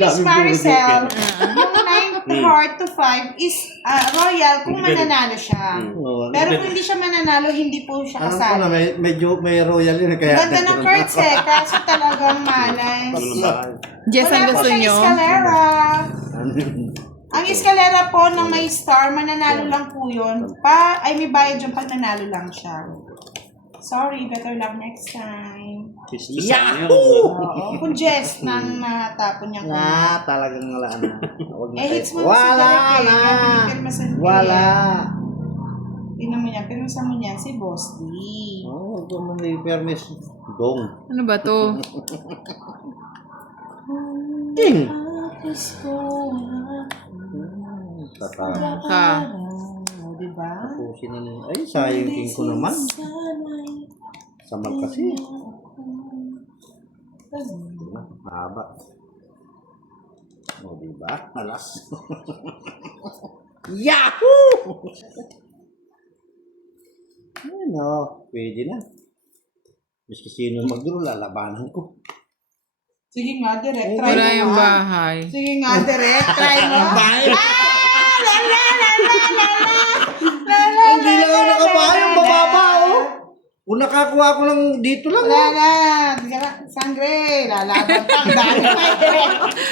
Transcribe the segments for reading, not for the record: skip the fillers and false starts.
Miss Maricel, yung 9 heart to 5 is royal kung mananalo siya. Pero kung hindi siya mananalo, hindi po siya Alam ko kasali. na, medyo may royal yun. Kaya Ganda ng cards eh, kaso talagang malas. Jess, ang Wala po gusto siyang nyo? escalera. Ang escalera po ng may star, mananalo lang po yun. May bayad yung pag nanalo lang siya. Sorry, better luck next time. Yahoo! Oo, kung Jess nang natapon niya. Talagang wala na. Hits mo Wala si Derek na. eh. Pinirmasan ko Wala. Tingnan mo yan, pinirmasan mo niyan si Boss D. Huwag mo may permis. Dong. Ano ba to? King. Ka. Diba? Tapusin na niya. Ay, sayang king ko naman. Samal kasi. Mahaba. O, diba? Alas. Yahoo! Ano, pwede na. Miski sino magduro, lalabanan ko. Sige nga, direct. Try Wala mo yung nga. bahay. Sige nga, direct. Try mo. Hindi lang ako nakabayang bababa, oh. Kung nakakuha ko lang dito lang, Wala na. Sangre. Lalaban pa. Ang dami pa.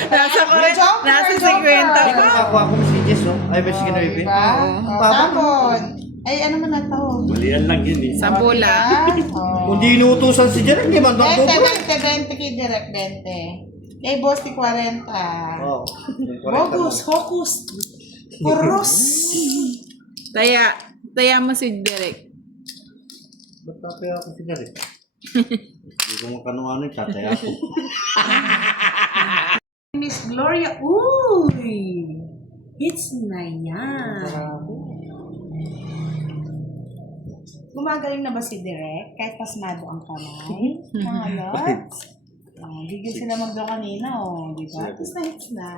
Nasa Joker, nasa Joker. 50 Hindi pa. nakakuha ko si Jess, oh. Ay, may sige na Oh, ibig. diba? Baba. Tapon. Ay, ano man na to? Malian lang yun eh. Sampu lang. Oh. Kung di inuutusan si Jerry, hindi man doon 20 kay direct 20. Kay Boss di 40. Oh, Focus, focus. Kurus. Taya mo si Derek. Ba't kaya ako si Jerry? Hindi ko makanuano, tataya ako. Miss Gloria. Uy! Hits na yan. Gumagaling na ba si Direk? Kahit pasmado ang kamay? Mga lods? Bigyan sila mag-draw kanina, oh. Diba? Tapos na hits na.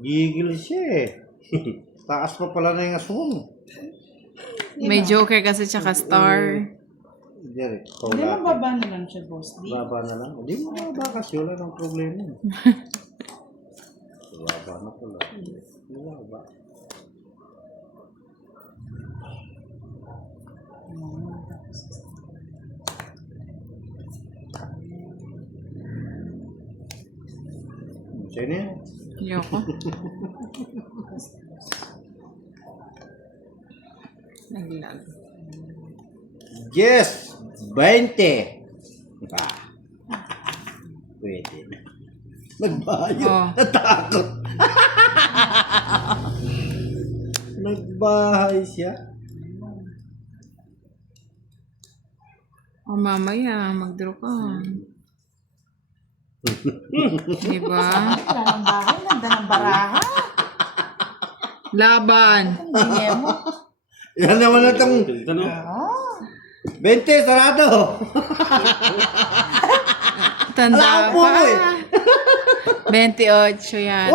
Gigil siya eh. Taas pa pala na yung aswang. May joker kasi tsaka star. Jerry, Hindi lang baba na lang siya, Boss D. Baba na lang. Hindi mo baba kasi wala ng problema. Baba na pala. Baba. Sino yan? Yoko. Naglag. Yes! 20! Pwede na. Nagbayo. Oh. Natakot. Nagbahay siya. O mamaya, mag-draw ka. Diba? Wala ng bahay, nanda ng baraha. Laban. Hindi mo. Yan naman na itong Ito no? 20, sarado. Tanda Alam po pa. mo eh. 28 yan.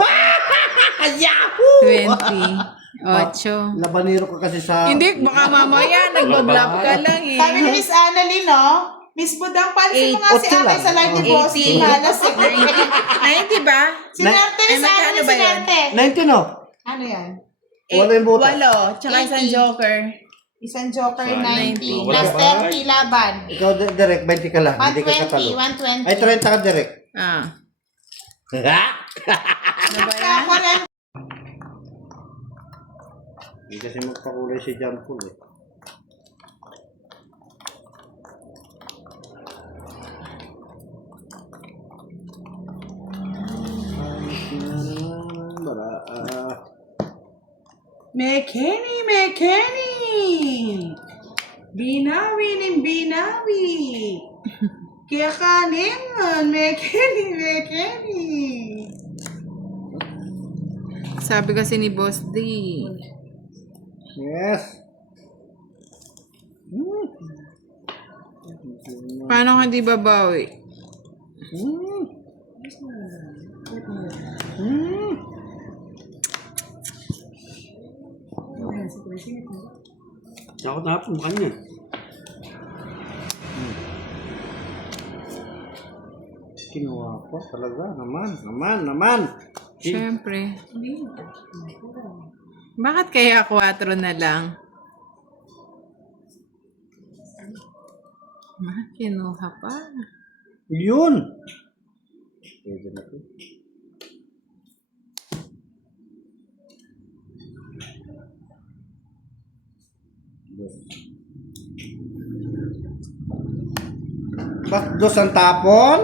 Yahoo! 28. Labanero ka kasi sa... Hindi, baka mamaya nag-vlog ka lang eh. Sabi ni Miss Annalyn, no? Miss Budang, pansin mo nga si Otso Ate lang. sa live ni Boss D. 80. Malas eh. 90 ba? Sinarte, Ay, Miss magkano Annalyn, ba yan? sinarte. 19, no? Ano yan? Wala yung butas. 8. Tsaka isang 80. joker. Isang joker, 90. 90. Plus 30, laban. Ikaw, Derek, 20 ka lang. Hindi ka katalo. 120, 120. Ay, 30 ka, Derek. Ah. Ha? Ano ba yan? Ako rin. Hindi kasi magpakulay si John Paul eh. Mekeni! Binawi ng binawi. Kaya kanin man, Mekeni. Sabi kasi ni Boss D. Yes. Paano ka di babawi? Takot na po kanya. Kinuha ko talaga. Naman. Siyempre. Bakit kaya 4 na lang? Kinuha pa. Yun. Pwede na to. Ba't dos ang tapon?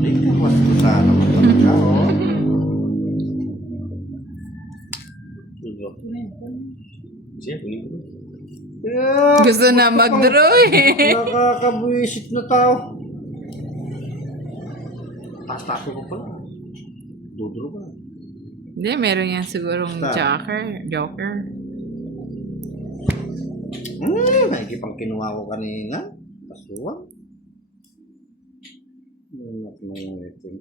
Hindi ka mas sana talaga, oh. Siya, kunin ko. Yeah, Gusto na mag-draw eh. nakakabuisit na tao. Taas-taas ko pala. Dudro ba? Hindi, meron yan sigurong Star. Joker. Nakikipang kinuha ko kanina. Kasuwa. Anak na yung item.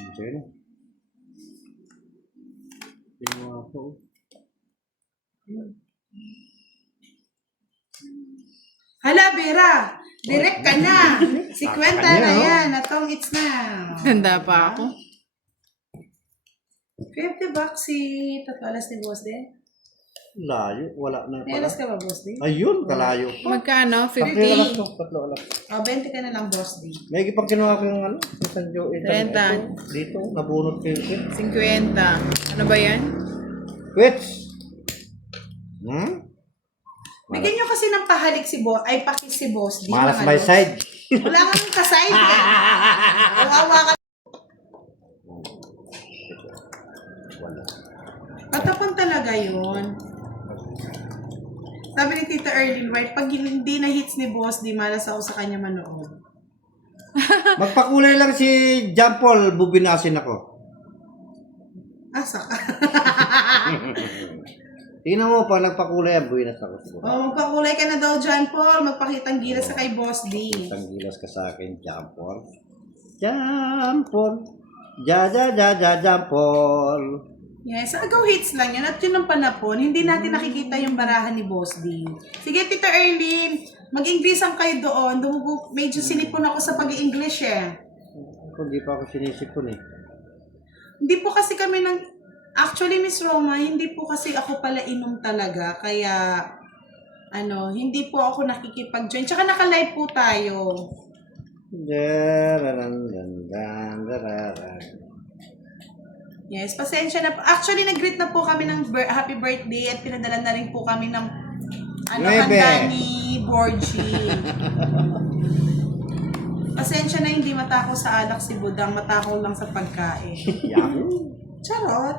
Andiyan na. Kinuha ko. Hala, Vera! Direct ka na! 50 na yan. Natong it's na. Tanda pa ako. 50 bucks si Tatalas ni Boss din. Layo. Wala na May pala. alas ka ba, Boss din? Ayun, kalayo pa. Magkano? Tatlo alas 50? to. Tatlo alas. O, 20 ka na lang, Boss din. May ipang kinuha ko yung ano. Isang Joe. 30. Dito. Nabunot ko yung kit. 50. Ano ba yan? Quits! Hmm? Bigyan nyo kasi ng pahalik si Boss, ay pakis si Boss din. Malas mga by lods. side. Wala kang kaside eh. Kawawa ka. Wala. Patapon talaga yun. Sabi ni Tita Erlyn White, pag hindi na hits ni Boss, di malas ako sa kanya manood. Magpakulay lang si John Paul, bubinasin ako. Asa ka? Tingnan mo, pag nagpakulay, buwinas ako siguro. O, magpakulay ka na daw, John Paul. Magpakitang gilas sa kay Boss D. Isang gilas ka sa akin, John Paul. John Paul. John Paul. Yes, agaw hits lang yan. At yun ang panapon, hindi natin nakikita yung barahan ni Boss D. Sige, Tita Erlyn, mag-English ang kayo doon. Medyo sinipon ako sa pag-English eh. Hindi pa ako sinisipon eh. Hindi po kasi kami ng... Actually, Miss Roma, hindi po kasi ako pala inom talaga. Kaya, hindi po ako nakikipag-join. Tsaka naka-live po tayo. Yes, pasensya na po. Actually, nag-greet na po kami ng happy birthday at pinadala na rin po kami ng handa ni Borgie. Pasensya na hindi matakaw sa alak si Budang, matakaw lang sa pagkain. Yahoo! Charot!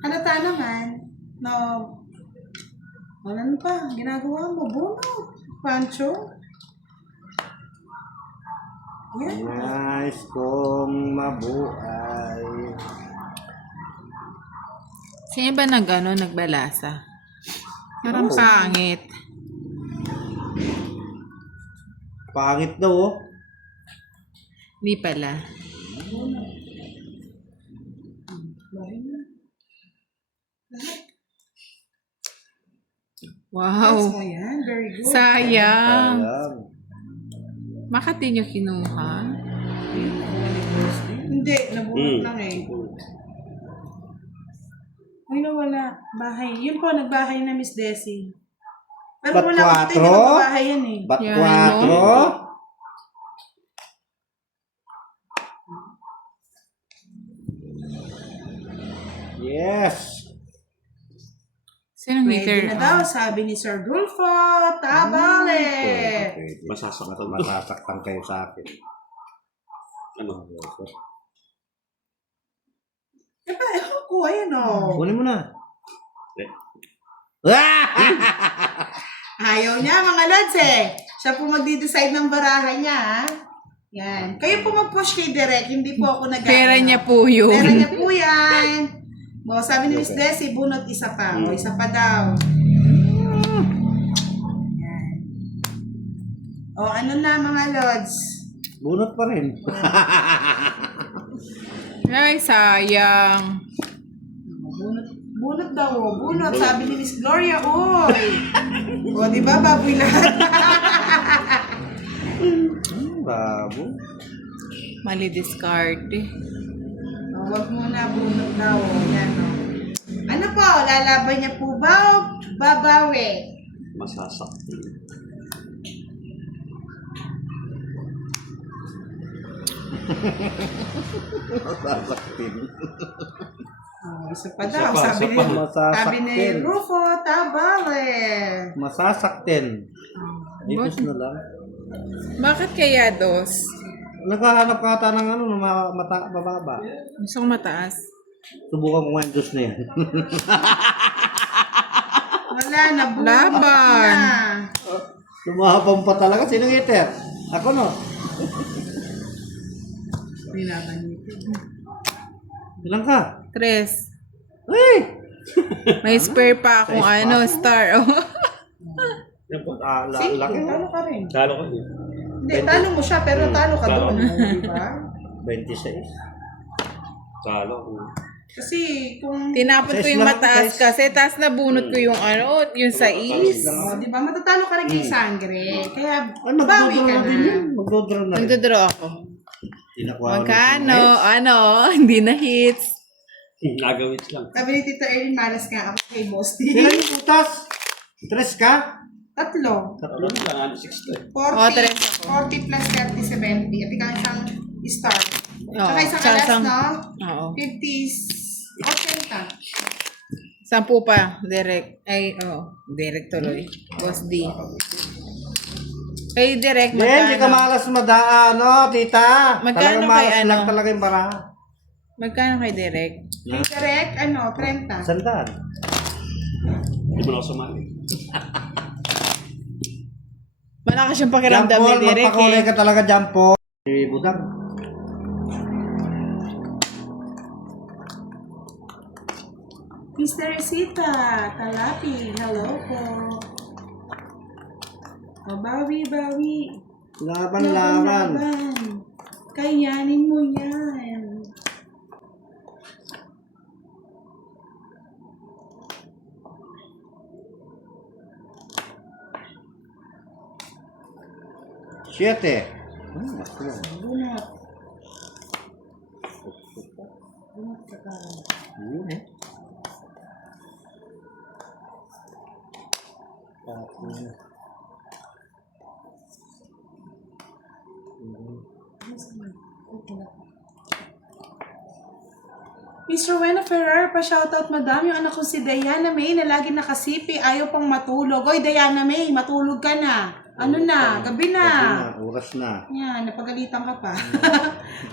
Halata naman. No. Ano pa? Ginagawa mo? Bono. Pancho. Yan. Nice kong mabuhay. Sino ba nagbalasa? Parang pangit. Pangit daw oh. Hindi pala. Wow. So, yan. Very good. Sayang. Ayan. Bakit di nyo kinuha? Hindi. Nabunot lang eh. Ay, nawala. Bahay. Yun po, nagbahay na Miss Desi. Pero Ba't wala ko dito yung 4? nagbahay yan eh. Ba't Yan, 4? Yes. Sinong Pwede hitter? na daw, sabi ni Sir Gulfo. Tabale! Pwede. Masasaktan. Masasaktan kayo sa akin. Ano? Ewan ko, ayan o. Kunin mo na. Eh. Ayaw niya, mga lods eh. Siya po magdi-decide ng barahan niya, ha? Yan. Kayo po mag-push kay Derek, hindi po ako nag- Pera niya po yun. Pera niya po yan. O, sabi ni Miss Desi, bunot isa pa. O, isa pa daw. Yan. O, ano na mga lods? Bunot pa rin. Ay, sayang. Bunot daw. Oh. Bunot, sabi ni Miss Gloria, oy. O, di ba, baboy lahat? Babo. Mali discard. O, wag muna, bunot daw. O, yan, o. Ano po, lalaban niya po ba o babawi? Masasakti. Masasaktin. Isa pa Isa daw, pa, sabi isa ni, pa. sabi ni Masasaktin. Rufo, tabale. Masasaktin. Dito na lang. Bakit kaya dos? Naghahanap ka ata ng ano, ng mata, bababa. Gusto ko mataas. Subukan ko nga yung dos na yan. Wala na, bunot Laban. na. Lumahapang pa talaga. Sinong hitter? Ako no. Nilaban niyo. Ilan ka? 3. Ay! May spare pa akong Sa ano, star. Oh. Yan po. Sige, Laki. talo ka rin. Talo ko yun. Hindi, talo mo siya, pero talo ka Talo. doon. Di ba? 26. Talo ko. Kasi kung... Tinapon ko yung mataas kasi, tapos nabunot ko yung ano, yung sais. Oh, di ba? Matatalo ka rin kay Sangre. Kaya, Ay, bawi ka magdodraw din na. yan. Magdodraw na rin. Nagdodraw ako. Tinakuha Magkano? Ano? Hindi na hits. Nagawits lang. Sabi ni Tito Erin, malas nga ako kay Boss D. Kailan yung putas? 3 ka? Tatlo. Talo lang. 6 Oh, 40, tres ako. 40 plus 30, 70. At ikaw isang star. Oo. Saka isang Tsaka alas, isang- no? Oo. 50, 80. 10 pa, direct. Ay, direct tuloy. Boss D. Kay direct, Hindi ka magkano? malas madaan, no, tita. Magkano Talagang kay malas ano? lang talaga yung bara. Magkano kay direct? Direct, 30. Sandaan. Hindi mo na ako sumali. Malakas yung pakiramdam Jampol, ni direct magpakulay eh. ka talaga, Jampol. Si Budang. Mr. Rosita, Talapi, hello po. O, bawi. Laban. Kayanin mo yan. Siete. Bunot. Bunot ka pa. Yun eh. Miss Rowena Ferrer, pa-shoutout madam. Yung anak ko si Diana May na lagi nakasipi, ayaw pang matulog. Oy, Diana May, matulog ka na. Ano na, gabi na. Oras na. Yan, napagalitan ka pa.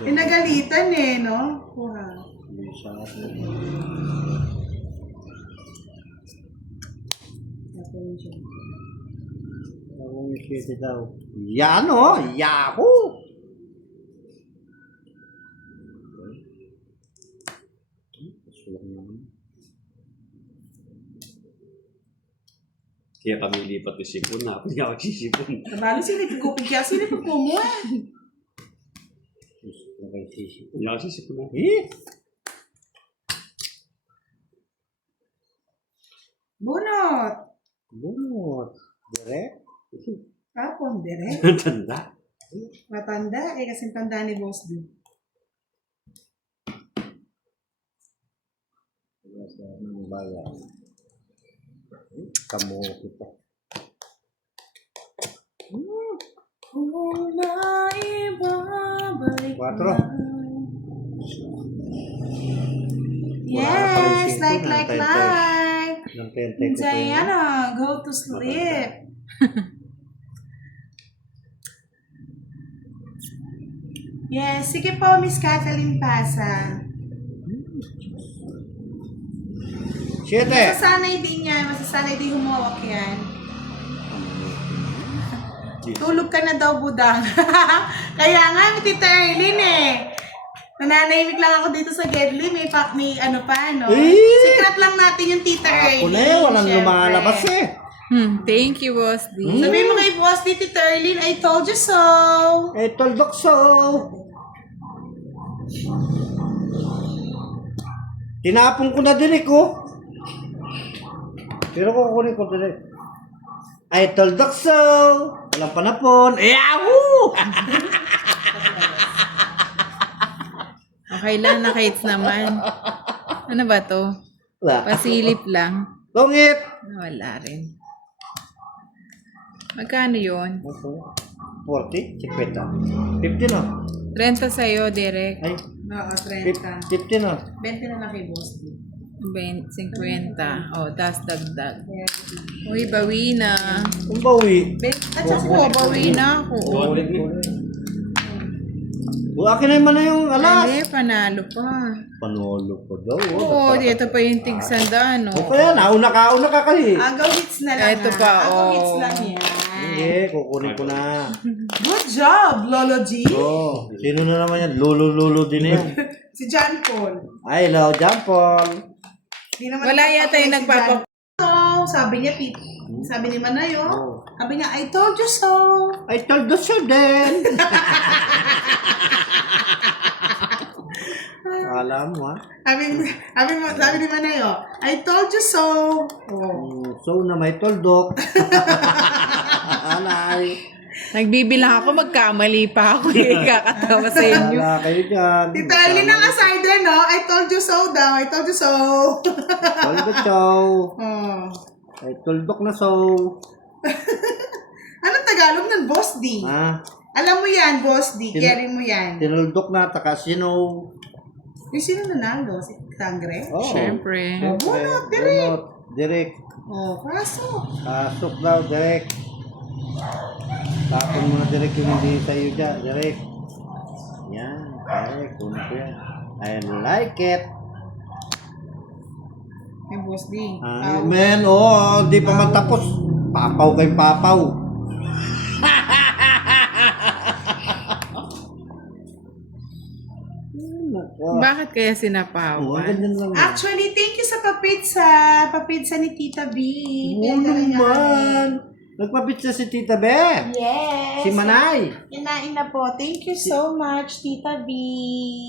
Pinagalitan eh, no? Wow. Siete daw. Yan o! Yahoo! Kaya kami lipat yung sipon na. Hindi ako sisipon. Nabalo sila, pagkupig kaya sila pagkumuha. Hindi ako sisipon na. Bunot. Bunot. Direct. Tapon, dire. Tanda. Matanda, eh, kasing tanda ni Boss D. Bayan. Kamu kita. Kung maibabalik 4. na. Yes, like. Ng tente ko pa yun. Diana, go to sleep. Yes, sige po, Miss Kathleen Pasa. Siete. Masasanay din yan, masasanay din humawak yan. Tulog ka na daw, Budang. Kaya nga, may Tita Erlyn eh. Nananahimik lang ako dito sa Gedli, may ano pa, no? Secret lang natin yung Tita Erlyn. Ako na eh, walang syempre. lumalabas eh. Thank you, Boss D. Sabihin mo kay Boss D, Tita Erlyn, I told you so. Eh, toldokso. Tinapon ko na din eh ko. Pero kukunin ko direct. Idol Dokso! Walang panapon. Yahoo! Okay lang, naka-hits naman. Ano ba to? Wala. Pasilip lang. Tungit! Wala rin. Magkano yun? 40? 50? 50 no? 30 sa'yo, Derek. Ay, Oo, 30. 50 no? 20 na lang kay Boss D. 50. O, tas dagdag. Uy, bawi na. Kung bawi. At saka Oo, bawi na ako. Ulit mo. O, akin na naman na yung alas. Hindi, panalo pa. Panolo ko daw. Oo, dito pa yung tigsanda, no? O kaya, nauna ka kasi. Agaw hits na lang. Ito pa, Agaw hits oh. lang yan. Hindi, kukunin ko na. Good job, Lolo G. Oh, sino na naman yan? Lolo din yan. Si John Paul. Ay, hello, Jampol. Di naman Wala yata yung nagpapakulay si John. So, sabi niya, sabi ni Manayo, Oh. sabi niya, I told you so. I told the so din. Alam mo, ha? Sabi ni Manayo, I told you so. Oh. So na may toldok. Alay. Nagbibilang ako, magkamali pa ako eh. Kakatawa sa inyo. Wala kayo dyan. Tita Eileen ang aside no? I told you so daw. I told you so. Toldok show. Oh. Ay, toldok na so. Anong Tagalog ng Boss D? Ha? Alam mo yan, Boss D. Carry mo yan. Tinoldok na, taka sino. Yung sino nanalo? Si Tangre? Oh. Siyempre. Bunot, direk. Bunot, direk. Oh, kaso. Pasok daw, direk. Tapon mo na direk yung hindi sa'yo dyan, direk. Yan, direk. Kunin ko yan. I like it. Ay, Boss D. Ay, men, oh, di pa matapos. Papaw kay papaw. Bakit kaya sinapawan? Ganyan lang. Actually, thank you sa papitsa. Papitsa ni Tita B. Oo naman. Nagpapitsa si Tita Be. Yes. Si Manay. Kinain na po. Thank you so much, Tita B.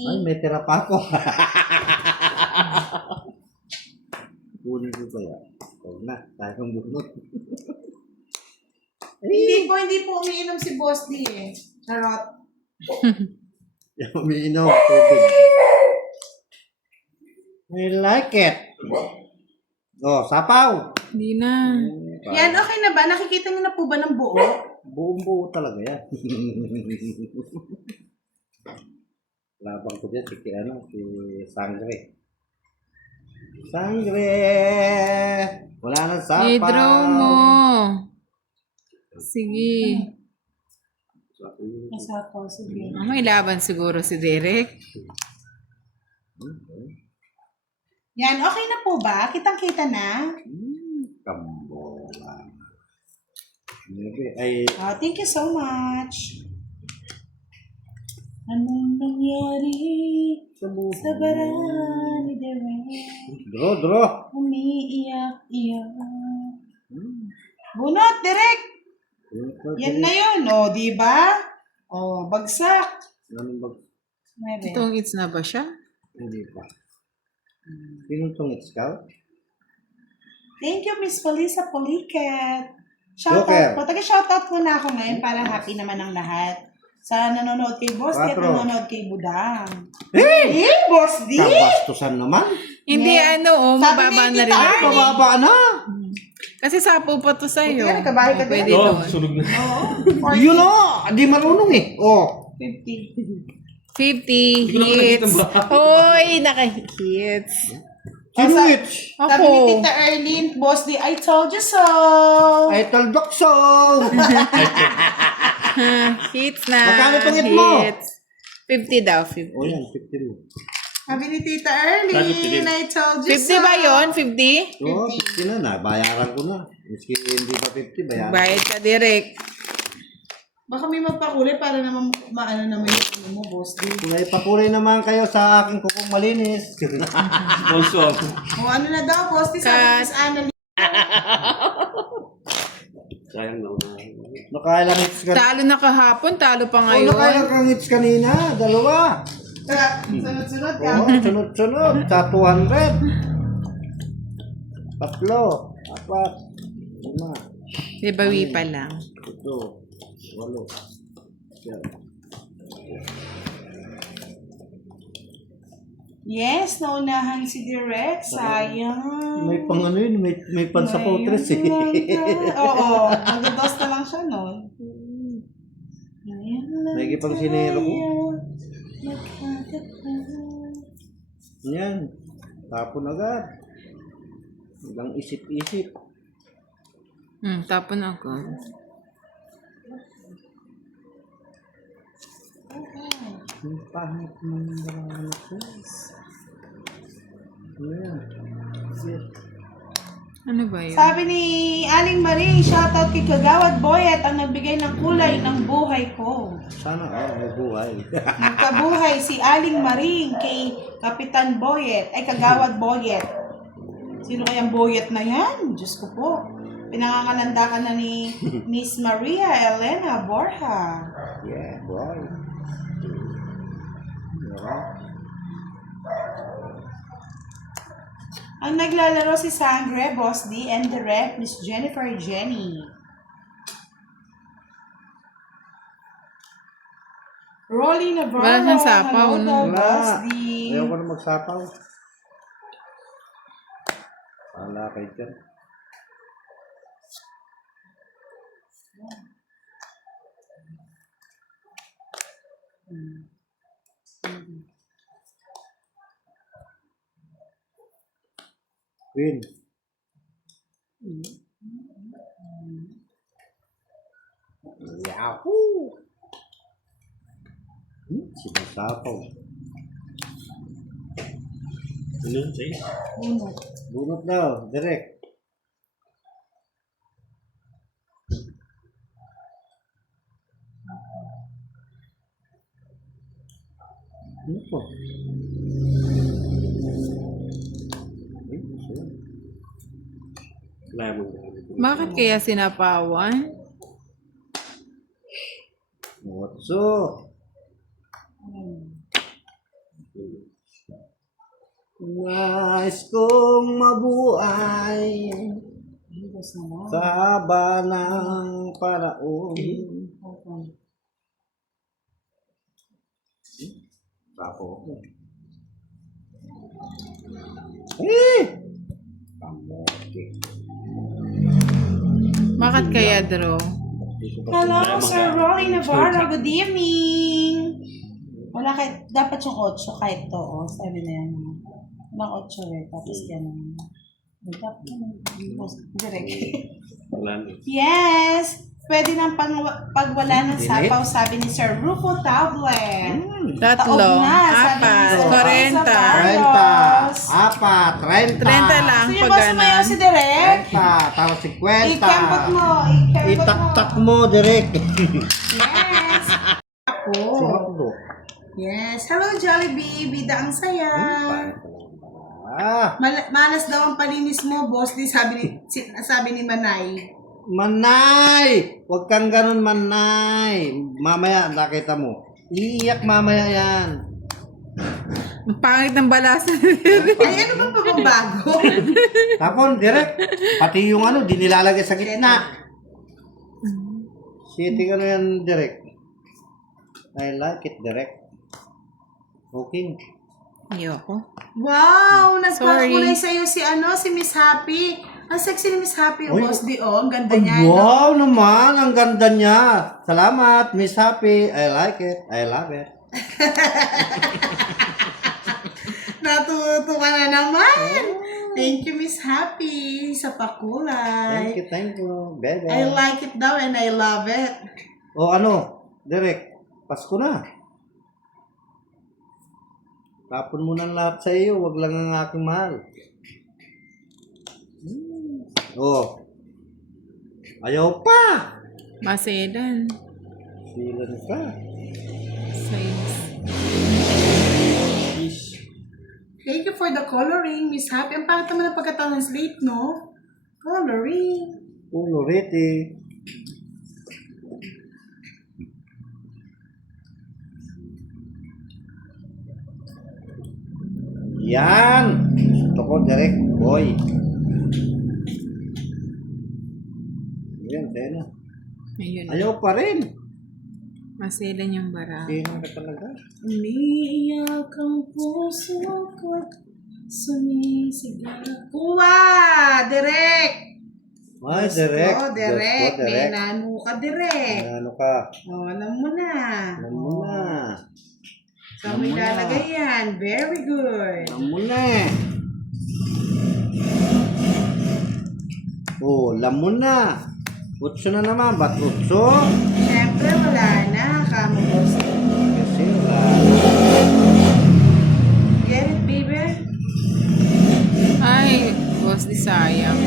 Ay, may tira pa ako. Kunin ko kaya. Huwag na. Tayo kang bunot. Hindi po umiinom si Boss D eh. Charot. Yan, umiinom. Tubig. I like it. Oh, sapaw. Hindi na. Yan, okay na ba? Nakikita niyo na po ba ng buo? Buong buo talaga yan. Labang ko dyan, si Sangre. Sangre! Wala nang sapaw. I-draw mo. Sige. Masapaw, sige. May laban siguro si Derek. Yan, okay na po ba? Kitang-kita na? Kambola. Ay, Thank you so much. Anong nangyari sa bara ni Derek? draw. Umiiyak-iyak. Bunot, Derek! Yan na yun, o, di ba? O, bagsak. Anong bag? Meron. Itong it's na ba siya? Hindi pa. Sino itong scout? Thank you, Miss Felisa Policat. Joker. Shoutout po. Taga-shoutout po na ako ngayon para happy naman ang lahat. Sa nanonood kay Boss D at 4. nanonood kay Budang. Boss D? Kabastusan naman. Hindi ano, Sabi mababa ni na rin. Tita ako. Arnie. Pababa na. Kasi sapo pa to sa'yo. Buti nga, nagkabahay ka din. Pwede Oo, doon. sunog na. Oo. Yun o. Di marunong eh. Oh. 50. 50 Hindi ko na hits. nakikita ba? Hoy, naka-hits. Sino which? Sabi ni Ako. Tita Erlyn, Boss D, I told you so. Ay, toldok so. Hits na. Magkano tong hit mo? Hits. 50 daw, 50. O yan, 50 mo. Sabi ni Tita Erlyn, I told you 50 so. ba yun? 50? Oo, 50 na. Bayaran ko na. Miski hindi pa 50, bayaran. Bayad ka direct. Baka may magpakulay para naman maano naman yung ano mo, Boss D. Kung ay pakulay naman kayo sa aking kukong malinis. Also, O ano na daw, Boss D, sabi ni Miss Annalyn. sayang na. Nakailang hits ka. Talo na kahapon, talo pa O, ngayon. nakailang kang hits kanina. Dalawa. Sunod-sunod ka. Oo, sunod-sunod. Sa 200. Tatlo. 4, 5, Di bawi pa lang. 7, 8, 9. Yes, naunahan si Direk. Sayang. May pang ano yun, may pansapotres eh. Oo, nag-dos na lang siya noon. May pang sinero ko. Yan. Tapon agad. Walang isip-isip. Tapon ako. Ang pangit ng marami ko. Yan. Yes. Ano ba yun? Sabi ni Aling Marie, shoutout kay Kagawad Boyet ang nagbigay ng kulay ng buhay ko. Sana may buhay. Nagkabuhay si Aling Marie kay Kapitan Boyet, ay Kagawad Boyet. Sino kayang Boyet na yan? Diyos ko po. Pinangangalanda ka na ni Miss Maria Elena Borja. Yeah, boy. Yeah. Ang naglalaro si Sangre, Boss D, and the rep, Miss Jennifer Jenny. Rolly Navarro. Wala siyang sapaw, hello no? daw, Wala. Boss D. Ayaw ko na magsapaw. Wala kayo dyan. Queen. Yahoo! Sinasapaw. Ano? Say? Uno. Bunot daw, direct. Ano po? Ay, gusto. Wala mo. Bakit kaya sinapawan? Otso. Nais kong mabuhay Boss naman. sa haba ng paraon. Tapo ko. Eh! Kamote. Bakit kaya, Dro? Hello, Sir Rolly Navarro. Good evening. Wala kahit, dapat yung 8 kahit to, oh. Sabi na yan. Walang 8 eh. Tapos yan. Dapat direct. Wala na. Yes! Pwede nang pagwala ng sapaw, sabi ni Sir Rufo Tablet. Tatlo, Taog na, sabi apat, ni Sir 40. 30, Carlos. 4, 30. 30 lang Gusto niyo pag ba sumayaw ganon. si Direk? 30, tapos 50. Ikempot mo. Itaktak mo, direct. Yes. Ako. Sumakdo. Yes. Hello, Jollibee. Bida ang saya. Ah, Malas daw ang palinis mo, boss. Di sabi ni Manay. Manay! Huwag kang ganun, Manay. Mamaya, nakita mo. Iiyak mamaya yan. Ang pangit ng balasa. Ay, ano ba pagbabago? Tapon, direct. Pati yung ano, di nilalagay sa gitna. Sitting ano yan, direct. I like it, direct. Okay. Ayoko. Wow! Nagpakulay Sorry. sa'yo si Miss Happy. Ang sexy ni Miss Happy, Uy, boss di, oh. Ang ganda Ay, niya. wow naman. Ang ganda niya. Salamat, Miss Happy. I like it. I love it. Natuto ka na naman. Thank you, Miss Happy, sa pakulay. Thank you, bebe. I like it daw and I love it. O ano, direct. Pasko na. Tapon mo ng lahat sa iyo. Wag lang ang aking mahal. Oh. Ayaw pa. Masedan. Silan ka. Size. Ish. Thank you for the coloring, Miss Happy. Ang pangit naman ang pagkatao ng slate, no? Coloring. Ulo rete. Yan. Gusto ko direct, boy. Yan, kaya na. Ayun. Ayaw pa rin. Masilan yung bara. Sino ka talaga? Umiiyak ang puso ko't sumisigaw. Kuha! Direk! Ay, direct. Oh, direct. May nano ka, direct. Ano ka? Oh, alam mo na. Alam mo na. Saan mo ilalagay yan? Very good. Alam mo na eh. Oh, alam mo na. Utso na naman. Ba't utso? Siyempre, wala na. Kamo boss. Kasi wala. Get it, baby? Ay, boss, di sayang.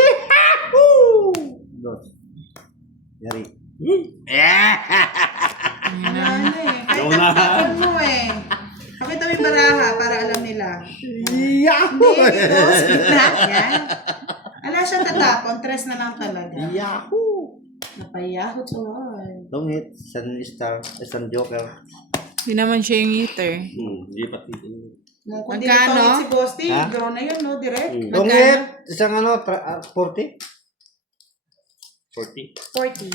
Yahoo! Dos. Yari. Ayun na. Ano eh. Kahit Ikaw na. ang mo eh. Pakita mo yung baraha para alam nila. Yahoo! Hindi, ito. Skip na. Yan. Ala siya tatapon. Tres na lang talaga. Yahoo! Napayaho tuloy. Dongit, isang star, isang joker. Di naman siya yung eater. Hindi pati. Kung di Magkano? na si Bosti, Ha? draw na yun, no? Direct. Dongit, isang ano, 40? 40. 40.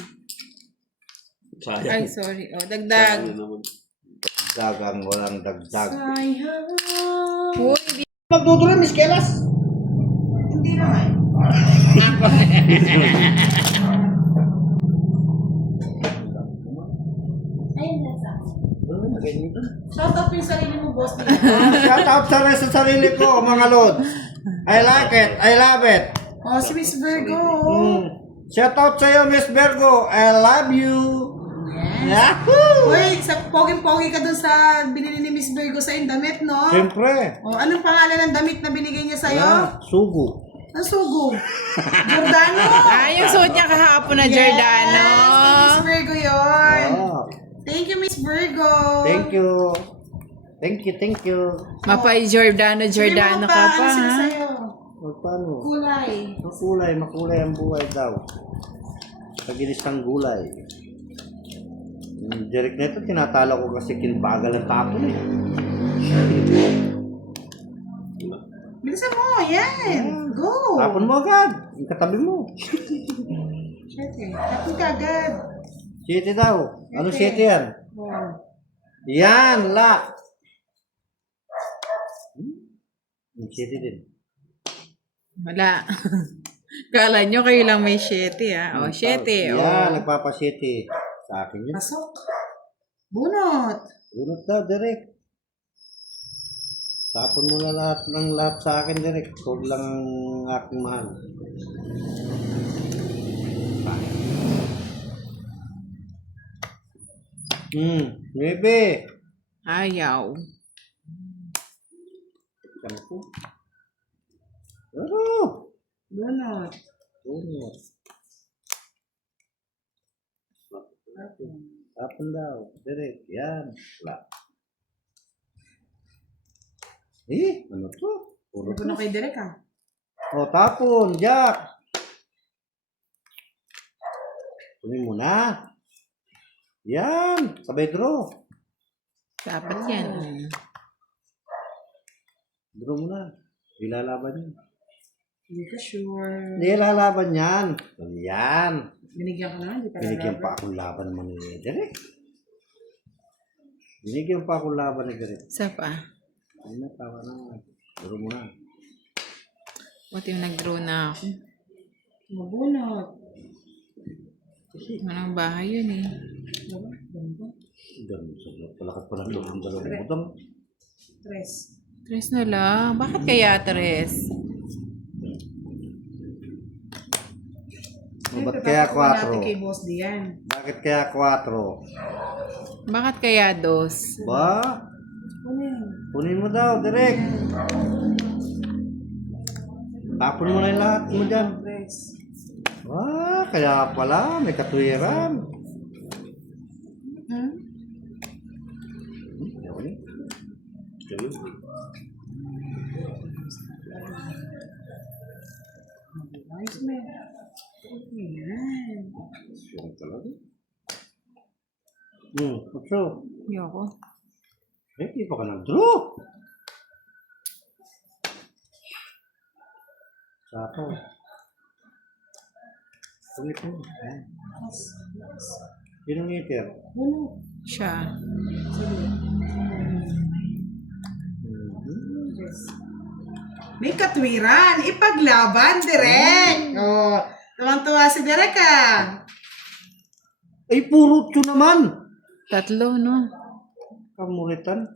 Sayang. Ay, sorry. Oh, dagdag. Sayang naman. Dagang walang dagdag. Sayang. Uy, di. Magduduro, Miss Kelas. Hindi naman. Ayun na sa Shout out yung sarili mo, Bosti. Shout out sa sarili ko, mga lord. I like it, I love it. Oh, si Miss Virgo. Shout out sa iyo, Miss Virgo. I love you. Yahoo! Uy, sa poging-pogi ka dun sa binili ni Miss Virgo sa yung damit, no? Siyempre. Oh, anong pangalan ng damit na binigay niya sa'yo? Sugo. Ang sugo. Giordano. Ah, yung suot niya kahapon na Giordano. Yes, kay Miss Virgo yun. Oh, Thank you, Miss Virgo. thank you. Thank you, thank you. Mapay Giordano ka pa, Ano sila ha? sa'yo? O, paano? Kulay. Makulay ang buhay daw. Pagilis ng gulay. Yung direct na ito, tinatala ko kasi kinbagal ang tapon eh. Bilisan mo, yan. Go. Tapon mo agad. Yung katabi mo. Siyete. Tapos ka agad. Siyete daw. Ano siyete yan? Oh. Yan, la. Yung siyete din. Wala. Kala nyo kayo lang may 7, ha? O, 7. Yan, O. nagpapasiyete. Sa akin yun. Pasok. Bunot. Unot daw, direct. Tapon mo na lahat sa akin, direct. Huwag lang ang aking mahal. Bebe. Ayaw. Kampo. Pero. Bunot. Unot. Tapon daw, direct. Yan. Wala. Ano to? Puro Ano to. na kay Derek, ha? O, tapon, Jack. Kunin mo na. Yan, sabay draw. Dapat yan. Draw mo na. Ilalaban yan. Hindi ka sure. Hindi, ilalaban yan. Yan. Binigyan ko na, hindi pa Binigyan lalaban. pa akong laban naman ni Derek. Binigyan pa akong laban ni Derek. Isa pa. Ay na, tawa na. Draw mo na. Buti yung nag-draw na ako. Mabunot. Anong bahay yun, eh. Ganun sa palakat pa ng loob ng dalawang butang. Tres. 3 na lang. Bakit kaya 3? Ba't kaya natin 4? kay Boss Dian. Bakit kaya 4? Bakit kaya 2? Ba? Ano yan? Kunin mo daw, direct. Tapon mo na yung lahat mo dyan. Tres. Kaya pala, may katwiran. Hmm? Yun. Ganun. Nice, man. Ayan. Yun talaga. Otso. Ayoko. Di pa ka nag-draw. Saka. Ulit mo. Ayan. Yun ang meter. Ano? Siya. May katwiran. Ipaglaban, Direk. Oh, tuwang-tuwa si Direk ah. Ay, puro ito naman. 3, no? Kamuritan.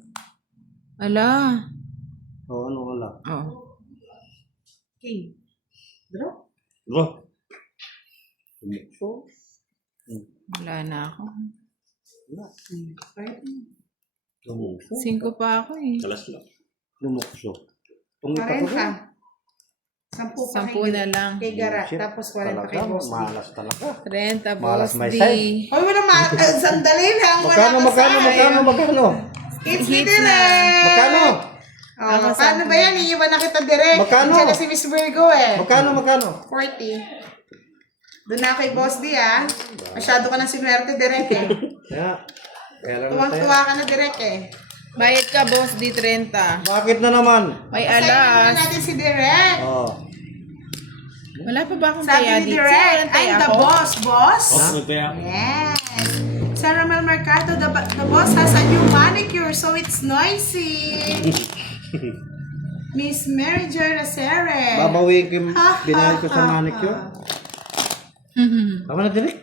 Ala. O, ano wala? Oh. King. Draw. Bro, Tumukso. Wala na ako. Wala. Right. Tumukso. 5 pa ako eh. kalas lang. Tumukso. Tungit ako. 40. 10 10 na lang. Kay Gara. Shit. Tapos 40 Talaga, kay Boss D. malas talaga. 30, Malas Boss may D. side. Hoy, wala sandali lang. Magkano, magkano? It's ni Hits na. Direk. Magkano? Oh, Ako, paano 10. ba yan? Iiwan na kita Direk. Magkano? Diyan na si Miss Virgo eh. Magkano? 40. Doon na kay Boss D ah. Masyado ka na sinwerte Direk eh. Kaya lang natin. Tuwang-tuwa ka na Direk eh. Bayad ka, Boss D, 30. Bakit na naman? May Pasayin na alas. natin si Direk. Oh. Wala pa ba akong Sabi kaya ni dito? Direk, Walang I'm kaya the ako? boss. Oh, nagkaya ako. Yes. Sa Ramel Mercado, the boss has a new manicure, so it's noisy. Miss Mary Jo Racere. Babawiin ko yung binayad ko sa manicure. Tama na, Direk.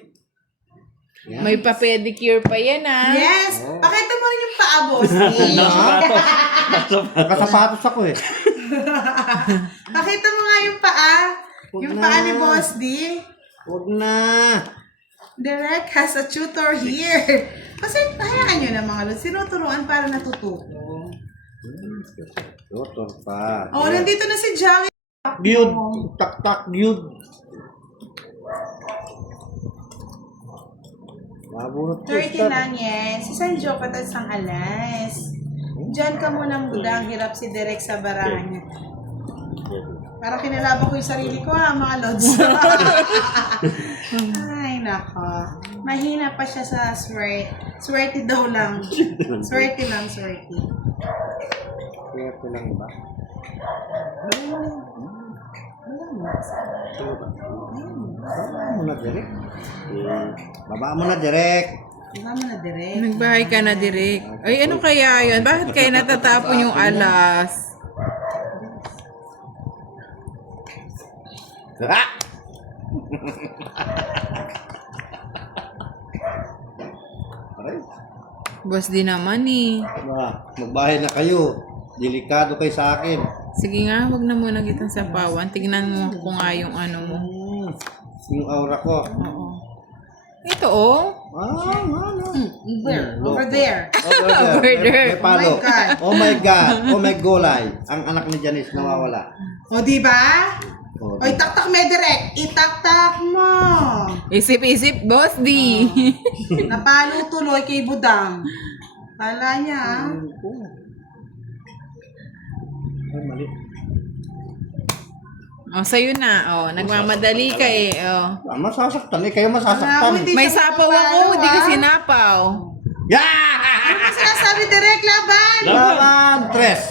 Yan. May pa-pedicure pa yan, ah. Yes. Pakita mo rin yung paa, boss. Nakasapatos ako eh. Pakita mo nga yung paa. Huwag Yung na. paa ni Boss D. Huwag na. Direk has a tutor here. Kasi hayaan nyo na mga lods. Sinuturuan para natututo. Tutor pa. Oh, nandito na si Joey. Gyud. Tak-tak, gyud. Mabunot ko. 30 lang yes. Isang joke at isang alas. Diyan ka munang budang hirap si Direk sa barahan niya. Parang kinalaban ko yung sarili ko ha, mga lods. Ay, nako. Mahina pa siya sa swerte. Swerte daw lang. Swerte lang, swerte. Swerte lang ba? Baba mo na, Direk. Baba mo na, Direk. Diba mo na, Direk? Nagbahay ka na, Direk. Ay, ano kaya yun? Bakit kaya natatapon yung alas? Ah! Aray. Boss D naman eh. Magbahay na kayo. Delikado kayo sa akin. Sige nga, huwag na muna kitang sapawan. Tignan mo kung nga yung ano mo. Yung aura ko. Oo. Ito oh. Where? Over there. Over Over there. May palo. Oh my God. Oh my God. Oh my golay. Ang anak ni Janice nawawala. O, di ba? Oh, O, itaktak mo, Direk. Itaktak mo. Isip-isip, Boss D. Napalo tuloy kay Budang. Kala niya, ah. Ay, mali. Oh, sa'yo na. Oh, nagmamadali ka eh. Oh. Masasaktan eh. Kayo Wala, masasaktan. hindi May siya sapaw ako, matalo, hindi ko ah. sinapaw. Yeah! Ano ba sinasabi, Direk? Laban! Laban! Tres.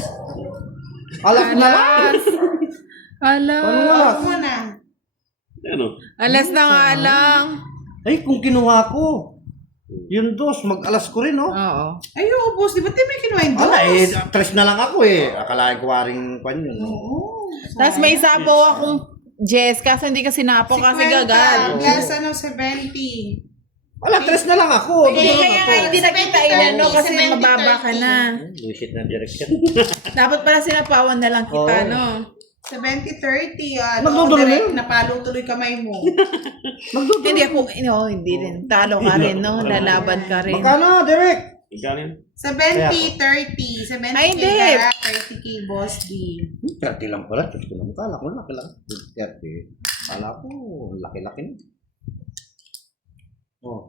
Alas na lang. Alas. Ano Alas. alas? Huwag mo na. Ano? Alas na nga lang. Ay, kung kinuha ko. Yung dos, mag-alas ko rin, oh. Oo. Ay, ubos. Di ba tayo may kinuha yung dos? Ala, eh, tres na lang ako eh. Akalain ko waring kwan yun. Oo. Tapos may sapaw akong Jess, kaso hindi ka sinapaw kasi gagal. Plus, ano, 70. Ala, tres na lang ako. Eh, kaya nga hindi na kita inano kasi 70, mababa ka na. Bullshit na direction. Dapat pala sinapawan na lang kita, Oo. no? 70-30. Ano, Magdudulo na Direk, yun. napalo tuloy kamay mo. Hindi ako, no, hindi rin. Talo ka rin, no? Lalaban ka rin. Makano, Derek? Ikaw yun? 70-30. 70 Ay, kay hindi. Gara, 30 kay Boss D. 30 lang pala. Diyos ko naman. Kala ko laki lang. 30. Kala ko, laki-laki na. Oh.